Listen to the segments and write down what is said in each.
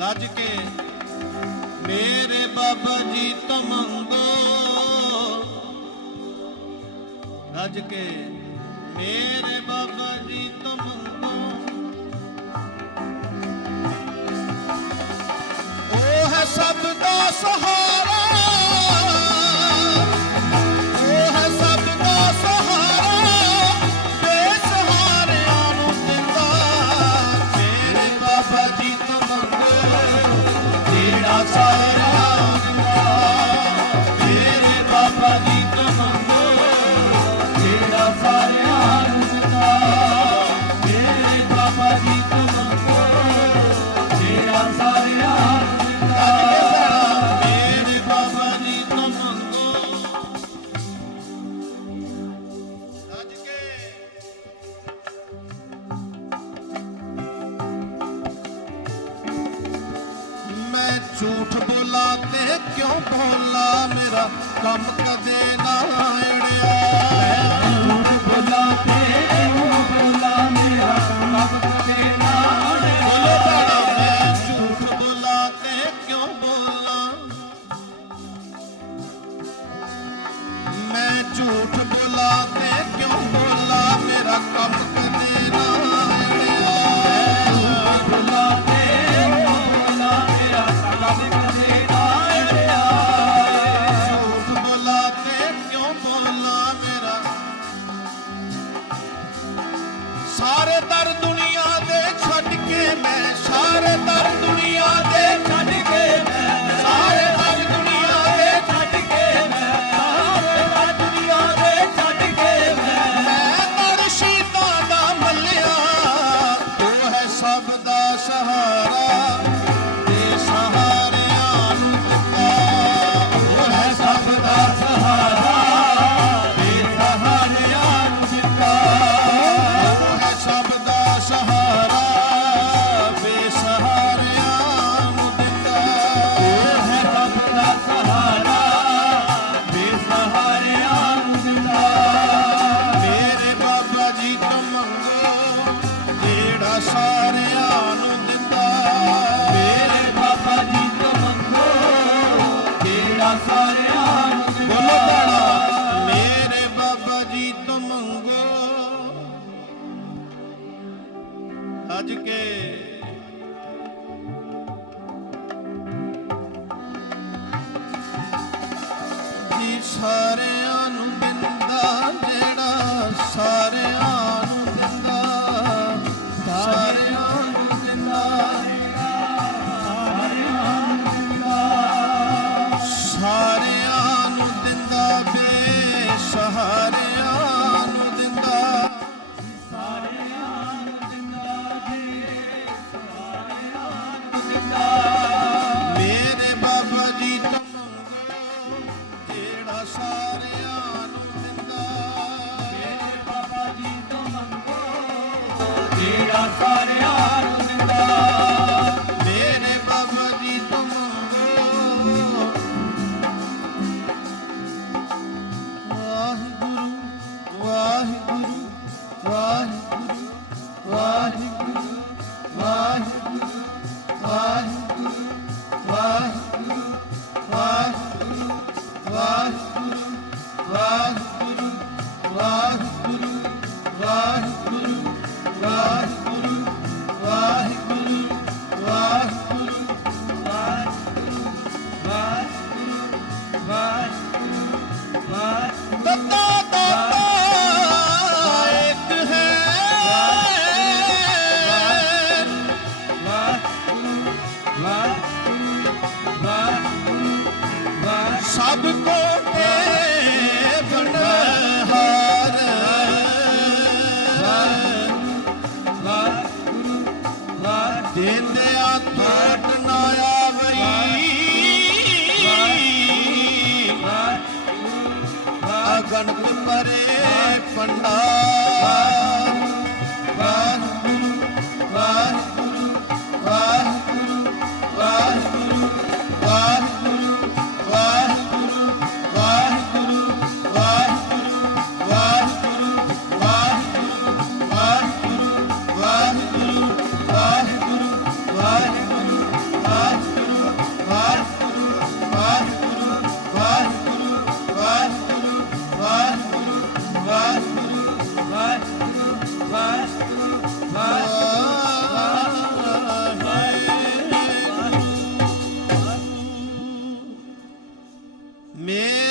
ਰੱਜ ਕੇ, ਮੇਰੇ ਬਾਬਾ ਜੀ ਤਮੰਗੋ। ਰੱਜ ਕੇ, ਮੇਰੇ ਬਾਬਾ ਜੀ ਤਮੰਗੋ। ਉਹ ਹੈ ਸਭ ਦਾ ਸਹਾਰਾ। তার দুনিয়া sorry.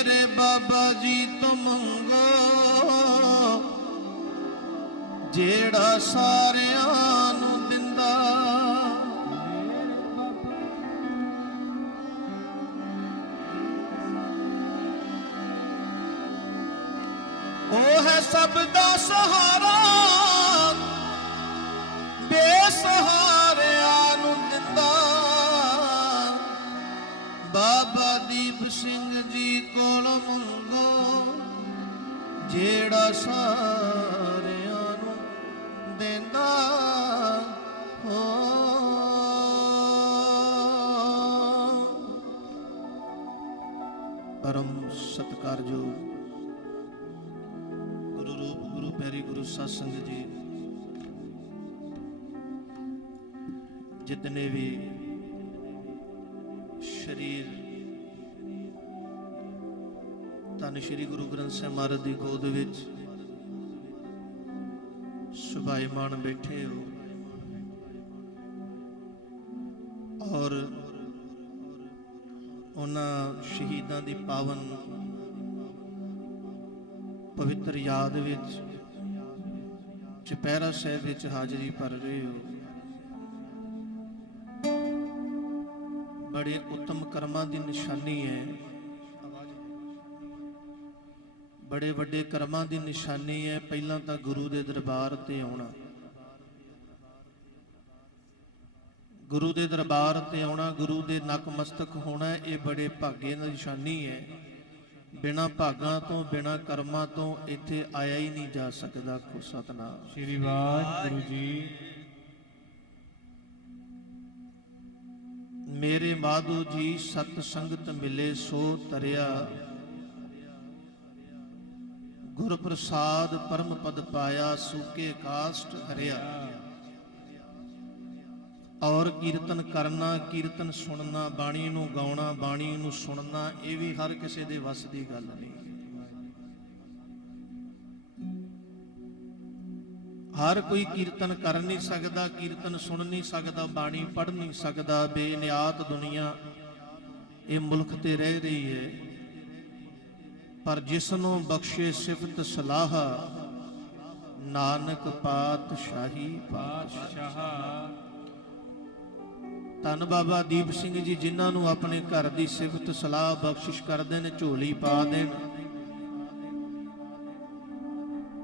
ਮੇਰੇ ਬਾਬਾ ਜੀ ਤੋਂ ਮੰਗੋ। ਜਿਹੜਾ ਸਾਰਿਆਂ ਨੂੰ ਦਿੰਦਾ। ਉਹ ਹੈ ਸਭ ਦਾ ਸਹਾਰਾ। ਸਾਰਿਆਂ ਨੂੰ ਦਿੰਦਾ ਹੋ। ਪਰਮ ਸਤਿਕਾਰਯੋਗ ਗੁਰੂ ਰੂਪ, ਗੁਰੂ ਪੈਰੀ ਗੁਰੂ ਸਤ ਸੰਗਤ ਜੀ। ਜਿਤਨੇ ਵੀ ਸ਼ਰੀਰ, ਧੰਨ ਸ਼੍ਰੀ ਗੁਰੂ ਗ੍ਰੰਥ ਸਾਹਿਬ ਮਹਾਰਾਜ ਦੀ ਗੋਦ ਵਿੱਚ ਸੁਭਾਈਮਾਨ ਬੈਠੇ ਹੋ। ਔਰ ਉਹਨਾਂ ਸ਼ਹੀਦਾਂ ਦੀ ਪਾਵਨ ਪਵਿੱਤਰ ਯਾਦ ਵਿੱਚ ਚੁਪਹਿਰਾ ਸਾਹਿਬ ਵਿੱਚ ਹਾਜ਼ਰੀ ਭਰ ਰਹੇ ਹੋ। ਬੜੇ ਉੱਤਮ ਕਰਮਾਂ ਦੀ ਨਿਸ਼ਾਨੀ ਹੈ। ਬੜੇ ਵੱਡੇ ਕਰਮਾਂ ਦੀ ਨਿਸ਼ਾਨੀ ਹੈ ਪਹਿਲਾਂ ਤਾਂ ਗੁਰੂ ਦੇ ਦਰਬਾਰ ਤੇ ਆਉਣਾ। ਗੁਰੂ ਦੇ ਦਰਬਾਰ ਤੇ ਆਉਣਾ ਗੁਰੂ ਦੇ ਨਕਮਸਤਕ ਹੋਣਾ ਇਹ ਬੜੇ ਭਾਗੇ ਦੀ ਨਿਸ਼ਾਨੀ ਹੈ। ਬਿਨਾ ਭਾਗਾਂ ਤੋਂ ਬਿਨਾ ਕਰਮਾਂ ਤੋਂ ਇੱਥੇ ਆਇਆ ਹੀ ਨਹੀਂ ਜਾ ਸਕਦਾ ਕੋ ਸਤਨਾਮ। ਸ਼੍ਰੀ ਵਾਹਿਗੁਰੂ ਜੀ। ਮੇਰੇ ਮਾਧੋ ਜੀ ਸਤ ਸੰਗਤ ਮਿਲੇ ਸੋ ਤਰਿਆ ਗੁਰ ਪ੍ਰਸਾਦ ਪਰਮ ਪਦ ਪਾਇਆ, ਸੂਕੇ ਕਾਸ਼ਟ ਹਰਿਆ। ਔਰ ਕੀਰਤਨ ਕਰਨਾ, ਕੀਰਤਨ ਸੁਣਨਾ, ਬਾਣੀ ਨੂੰ ਗਾਉਣਾ, ਬਾਣੀ ਨੂੰ ਸੁਣਨਾ, ਇਹ ਵੀ ਹਰ ਕਿਸੇ ਦੇ ਵੱਸ ਦੀ ਗੱਲ ਨਹੀਂ। ਹਰ ਕੋਈ ਕੀਰਤਨ ਕਰ ਨਹੀਂ ਸਕਦਾ, ਕੀਰਤਨ ਸੁਣ ਨਹੀਂ ਸਕਦਾ, ਬਾਣੀ ਪੜ੍ਹ ਨਹੀਂ ਸਕਦਾ, ਬੇਨਿਆਤ ਦੁਨੀਆ ਇਹ ਮੁਲਕ ਤੇ ਰਹਿ ਰਹੀ ਹੈ। ਪਰ ਜਿਸ ਨੂੰ ਬਖਸ਼ੇ ਸਿਫਤ ਸਲਾਹ, ਨਾਨਕ ਪਾਤਸ਼ਾਹੀ ਪਾਤਸ਼ਾਹ। ਸ਼ਾਹ ਧੰਨ ਬਾਬਾ ਦੀਪ ਸਿੰਘ ਜੀ, ਜਿਨ੍ਹਾਂ ਨੂੰ ਆਪਣੇ ਘਰ ਦੀ ਸਿਫਤ ਸਲਾਹ ਬਖਸ਼ਿਸ਼ ਕਰਦੇ ਨੇ, ਝੋਲੀ ਪਾ ਦੇਣ।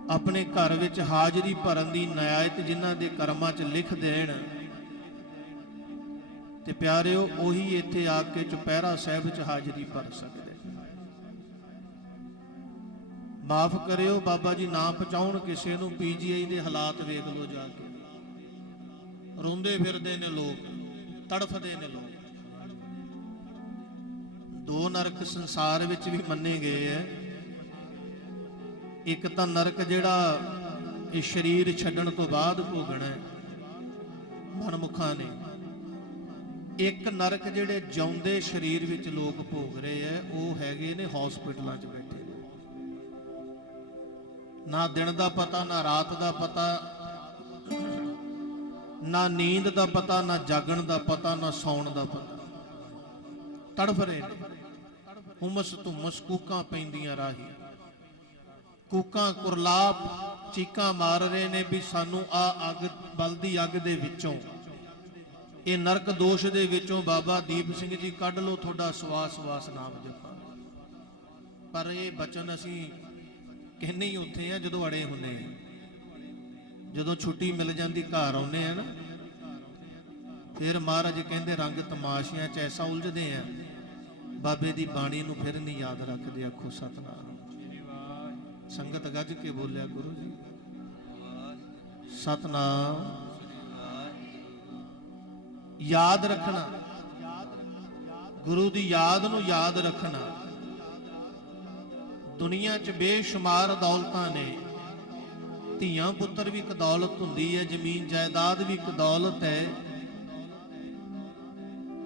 ਆਪਣੇ ਘਰ ਵਿੱਚ ਹਾਜ਼ਰੀ ਭਰਨ ਦੀ ਨਿਆਇਤ ਜਿਨ੍ਹਾਂ ਦੇ ਕਰਮਾਂ 'ਚ ਲਿਖ ਦੇਣ। ਤੇ ਪਿਆਰਿਓ, ਉਹੀ ਇੱਥੇ ਆ ਕੇ ਚੁਪਹਿਰਾ ਸਾਹਿਬ 'ਚ ਹਾਜ਼ਰੀ ਭਰ ਸਕਦੇ ਮਾਫ ਕਰਿਓ ਬਾਬਾ ਜੀ, ਨਾ ਪਹੁੰਚਾਉਣ ਕਿਸੇ ਨੂੰ, ਪੀਜੀਆਈ ਦੇ ਹਾਲਾਤ ਵੇਖ ਲਓ ਜਾ ਕੇ। ਰੋਂਦੇ ਫਿਰਦੇ ਨੇ ਲੋਕ, ਤੜਫਦੇ ਨੇ ਲੋਕ। ਦੋ ਨਰਕ ਸੰਸਾਰ ਵਿੱਚ ਵੀ ਮੰਨੇ ਗਏ ਐ। ਇੱਕ ਤਾਂ ਨਰਕ ਜਿਹੜਾ ਇਹ ਸਰੀਰ ਛੱਡਣ ਤੋਂ ਬਾਅਦ ਭੋਗਣਾ ਹੈ ਮਨਮੁਖਾਂ ਨੇ। ਇੱਕ ਨਰਕ ਜਿਹੜੇ ਜਿਉਂਦੇ ਸਰੀਰ ਵਿੱਚ ਲੋਕ ਭੋਗ ਰਹੇ ਐ, ਉਹ ਹੈਗੇ ਨੇ ਹਸਪੀਟਲਾਂ 'ਚ ਨਾ ਦਿਨ ਦਾ ਪਤਾ, ਨਾ ਰਾਤ ਦਾ ਪਤਾ, ਨਾ ਨੀਂਦ ਦਾ ਪਤਾ, ਨਾ ਜਾਗਣ ਦਾ ਪਤਾ, ਨਾ ਸੌਣ ਦਾ ਪਤਾ। ਤੜਫ ਰਹੇ ਨੇ। ਹੁਮਸ ਧੁਮਸ ਕੂਕਾਂ ਪੈਂਦੀਆਂ ਰਾਹੀ। ਕੂਕਾਂ ਕੁਰਲਾਪ ਚੀਕਾਂ ਮਾਰ ਰਹੇ ਨੇ ਵੀ ਸਾਨੂੰ ਆ ਅੱਗ ਬਲਦੀ ਅੱਗ ਦੇ ਵਿੱਚੋਂ। ਇਹ ਨਰਕ ਦੋਸ਼ ਦੇ ਵਿੱਚੋਂ ਬਾਬਾ ਦੀਪ ਸਿੰਘ ਜੀ ਕੱਢ ਲਓ, ਤੁਹਾਡਾ ਸਵਾਸ ਵਾਸ ਨਾਮ ਜਪਾ ਪਰ ਇਹ ਬਚਨ ਅਸੀਂ ਕਹਿੰਨੇ ਹੀ ਉੱਥੇ ਆ ਜਦੋਂ ਅੜੇ ਹੁੰਨੇ ਆ। ਜਦੋਂ ਛੁੱਟੀ ਮਿਲ ਜਾਂਦੀ, ਘਰ ਆਉਨੇ ਆ ਨਾ। ਫਿਰ ਮਹਾਰਾਜ ਕਹਿੰਦੇ, ਰੰਗ ਤਮਾਸ਼ਿਆਂ ਚ ਐਸਾ ਉਲਝਦੇ ਆ। ਬਾਬੇ ਦੀ ਬਾਣੀ ਨੂੰ ਫਿਰ ਨਹੀਂ ਯਾਦ ਰੱਖਦੇ, ਆਖੋ ਸਤਨਾਮ। ਸੰਗਤ ਗੱਜ ਕੇ ਬੋਲਿਆ, ਗੁਰੂ ਜੀ। ਸਤਨਾਮ। ਯਾਦ ਰੱਖਣਾ। ਗੁਰੂ ਦੀ ਯਾਦ ਨੂੰ ਯਾਦ ਰੱਖਣਾ। ਦੁਨੀਆ 'ਚ ਬੇਸ਼ੁਮਾਰ ਦੌਲਤਾਂ ਨੇ। ਧੀਆਂ ਪੁੱਤਰ ਵੀ ਇੱਕ ਦੌਲਤ ਹੁੰਦੀ ਹੈ, ਜ਼ਮੀਨ ਜਾਇਦਾਦ ਵੀ ਇੱਕ ਦੌਲਤ ਹੈ।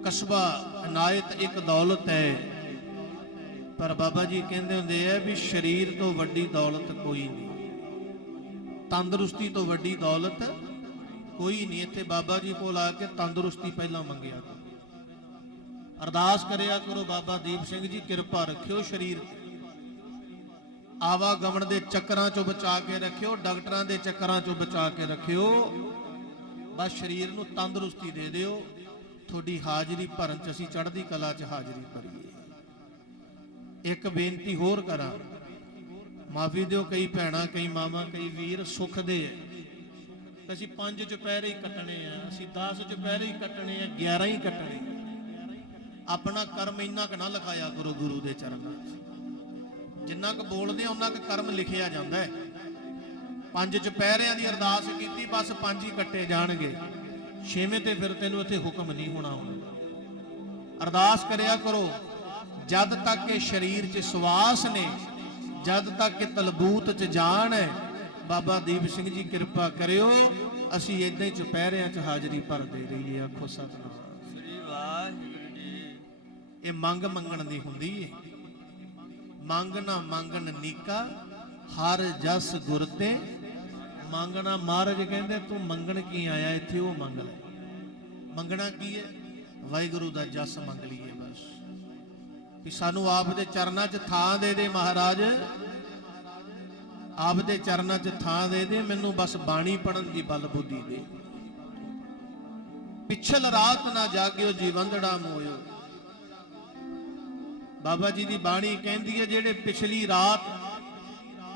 ਕਸਬਾ ਅਨਾਇਤ ਇੱਕ ਦੌਲਤ ਹੈ। ਪਰ ਬਾਬਾ ਜੀ ਕਹਿੰਦੇ ਹੁੰਦੇ ਆ ਵੀ ਸਰੀਰ ਤੋਂ ਵੱਡੀ ਦੌਲਤ ਕੋਈ ਨਹੀਂ। ਤੰਦਰੁਸਤੀ ਤੋਂ ਵੱਡੀ ਦੌਲਤ ਕੋਈ ਨਹੀਂ। ਇੱਥੇ ਬਾਬਾ ਜੀ ਕੋਲ ਆ ਕੇ ਤੰਦਰੁਸਤੀ ਪਹਿਲਾਂ ਮੰਗਿਆ। ਅਰਦਾਸ ਕਰਿਆ ਕਰੋ ਬਾਬਾ ਦੀਪ ਸਿੰਘ ਜੀ, ਕਿਰਪਾ ਰੱਖਿਓ ਸਰੀਰ ਤੇ। ਆਵਾਗਮਨ ਦੇ ਚੱਕਰਾਂ ਚੋਂ ਬਚਾ ਕੇ ਰੱਖਿਓ, ਡਾਕਟਰਾਂ ਦੇ ਚੱਕਰਾਂ ਚੋਂ ਬਚਾ ਕੇ ਰੱਖਿਓ। ਬਸ ਸਰੀਰ ਨੂੰ ਤੰਦਰੁਸਤੀ ਦੇ ਦਿਓ। ਤੁਹਾਡੀ ਹਾਜ਼ਰੀ ਭਰਨ ਚ ਅਸੀਂ ਚੜ੍ਹਦੀ ਕਲਾ ਚ ਹਾਜ਼ਰੀ ਭਰੀਏ। ਇੱਕ ਬੇਨਤੀ ਹੋਰ ਕਰਾਂ। ਮਾਫੀ ਦਿਓ ਕਈ ਭੈਣਾਂ, ਕਈ ਮਾਵਾਂ, ਕਈ ਵੀਰ ਸੁੱਖ ਦੇ ਐ। ਅਸੀਂ ਪੰਜ ਚੁਪਹਿਰੇ ਹੀ ਕੱਟਣੇ ਆ ਅਸੀਂ 10 ਚੁਪਹਿਰੇ ਹੀ ਕੱਟਣੇ ਆ 11 ਹੀ ਕੱਟਣੇ ਆਪਣਾ ਕਰਮ ਇੰਨਾ ਕੁ ਨਾ ਲਿਖਾਇਆ ਕਰੋ ਗੁਰੂ ਦੇ ਚਰਨਾਂ 'ਚ। ਜਿੰਨਾ ਕੁ ਬੋਲਦੇ ਆ ਉਹਨਾਂ ਕੁ ਕਰਮ ਲਿਖਿਆ ਜਾਂਦਾ ਹੈ। ਪੰਜ ਚੁਪਹਿਰਿਆਂ ਦੀ ਅਰਦਾਸ ਕੀਤੀ ਬਸ ਪੰਜ ਹੀ ਕੱਟੇ ਜਾਣਗੇ। ਛੇਵੇਂ ਤੇ ਫਿਰ ਤੈਨੂੰ ਇੱਥੇ ਹੁਕਮ ਨਹੀਂ ਹੋਣਾ ਹੁਣ। ਅਰਦਾਸ ਕਰਿਆ ਕਰੋ ਜਦ ਤੱਕ ਇਹ ਸਰੀਰ 'ਚ ਸਵਾਸ ਨੇ ਜਦ ਤੱਕ ਇਹ ਤਲਬੂਤ 'ਚ ਜਾਨ ਹੈ ਬਾਬਾ ਦੀਪ ਸਿੰਘ ਜੀ ਕਿਰਪਾ ਕਰਿਓ ਅਸੀਂ ਇਦਾਂ ਹੀ ਚੁਪਹਿਰਿਆਂ 'ਚ ਹਾਜ਼ਰੀ ਭਰਦੇ ਰਹੀਏ ਆਖੋ ਸਤਨਾਮ। ਸ੍ਰੀ ਵਾਹਿਗੁਰੂ ਜੀ। ਇਹ ਮੰਗ ਮੰਗਣ ਦੀ ਹੁੰਦੀ ਏ। ਮੰਗਣਾ ਮੰਗਣ ਨੀਕਾ, ਹਰ ਜਸ ਗੁਰ ਤੇ। ਮੰਗਣਾ ਮਹਾਰਾਜ ਕਹਿੰਦੇ, ਤੂੰ ਮੰਗਣ ਕੀ ਆਇਆ, ਇੱਥੇ ਉਹ ਮੰਗ ਲੈ। ਮੰਗਣਾ ਕੀ ਹੈ? ਵਾਹਿਗੁਰੂ ਦਾ ਜਸ ਮੰਗ ਲਈਏ ਬਸ। ਕਿ ਸਾਨੂੰ ਆਪ ਦੇ ਚਰਨਾਂ 'ਚ ਥਾਂ ਦੇ ਦੇ ਮਹਾਰਾਜ। ਆਪ ਦੇ ਚਰਨਾਂ 'ਚ ਥਾਂ ਦੇ ਦੇ, ਮੈਨੂੰ ਬਸ ਬਾਣੀ ਪੜਨ ਦੀ ਬਲ ਬੁੱਧੀ ਦੇ। ਪਿਛਲ ਰਾਤ ਨਾ ਜਾਗਿਓ, ਜੀਵੰਦੜਾ ਮੋਇਓ। ਬਾਬਾ ਜੀ ਦੀ ਬਾਣੀ ਕਹਿੰਦੀ ਹੈ, ਜਿਹੜੇ ਪਿਛਲੀ ਰਾਤ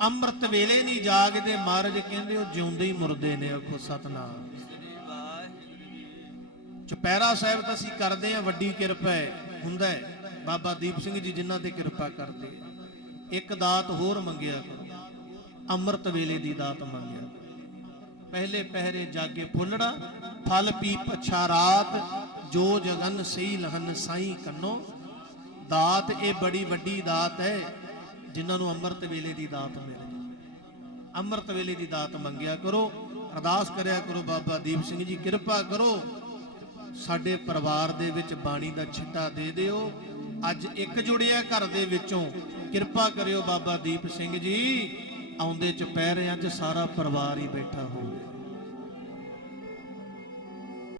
ਅੰਮ੍ਰਿਤ ਵੇਲੇ ਨਹੀਂ ਜਾਗਦੇ ਮਹਾਰਾਜ ਕਹਿੰਦੇ, ਉਹ ਜਿਉਂਦੇ ਹੀ ਮੁਰਦੇ ਨੇ, ਆਖੋ ਸਤਨਾਮ। ਸ੍ਰੀ ਚੁਪਹਿਰਾ ਸਾਹਿਬ ਤਾਂ ਅਸੀਂ ਕਰਦੇ ਆ ਵੱਡੀ ਕਿਰਪਾ ਹੈ, ਹੁੰਦਾ ਹੈ। ਬਾਬਾ ਦੀਪ ਸਿੰਘ ਜੀ ਜਿਨ੍ਹਾਂ ਤੇ ਕਿਰਪਾ ਕਰਦੇ ਇੱਕ ਦਾਤ ਹੋਰ ਮੰਗਿਆ ਕਰੋ ਅੰਮ੍ਰਿਤ ਵੇਲੇ ਦੀ ਦਾਤ ਮੰਗਿਆ। ਪਹਿਲੇ ਪਹਿਰੇ ਜਾਗੇ ਫੁੱਲੜਾ, ਫਲ ਪੀ ਪਛਾ ਰਾਤ, ਜੋ ਜਗਨ ਸਹੀ ਲਹਨ ਸਾਈ ਕੰਨੋ। ਦਾਤ ਇਹ ਬੜੀ ਵੱਡੀ ਦਾਤ ਹੈ, ਜਿਨ੍ਹਾਂ ਨੂੰ ਅੰਮ੍ਰਿਤ ਵੇਲੇ ਦੀ ਦਾਤ ਮਿਲੇ। ਅੰਮ੍ਰਿਤ ਵੇਲੇ ਦੀ ਦਾਤ ਮੰਗਿਆ ਕਰੋ, ਅਰਦਾਸ ਕਰਿਆ ਕਰੋ, ਬਾਬਾ ਦੀਪ ਸਿੰਘ ਜੀ, ਕਿਰਪਾ ਕਰੋ, ਸਾਡੇ ਪਰਿਵਾਰ ਦੇ ਵਿੱਚ ਬਾਣੀ ਦਾ ਛਿੱਟਾ ਦੇ ਦਿਓ। ਅੱਜ ਇੱਕ ਜੁੜਿਆ ਘਰ ਦੇ ਵਿੱਚੋਂ ਕਿਰਪਾ ਕਰਿਓ ਬਾਬਾ ਦੀਪ ਸਿੰਘ ਜੀ, ਆਉਂਦੇ ਚੁਪਹਿਰਿਆਂ 'ਚ ਸਾਰਾ ਪਰਿਵਾਰ ਹੀ ਬੈਠਾ ਹੋ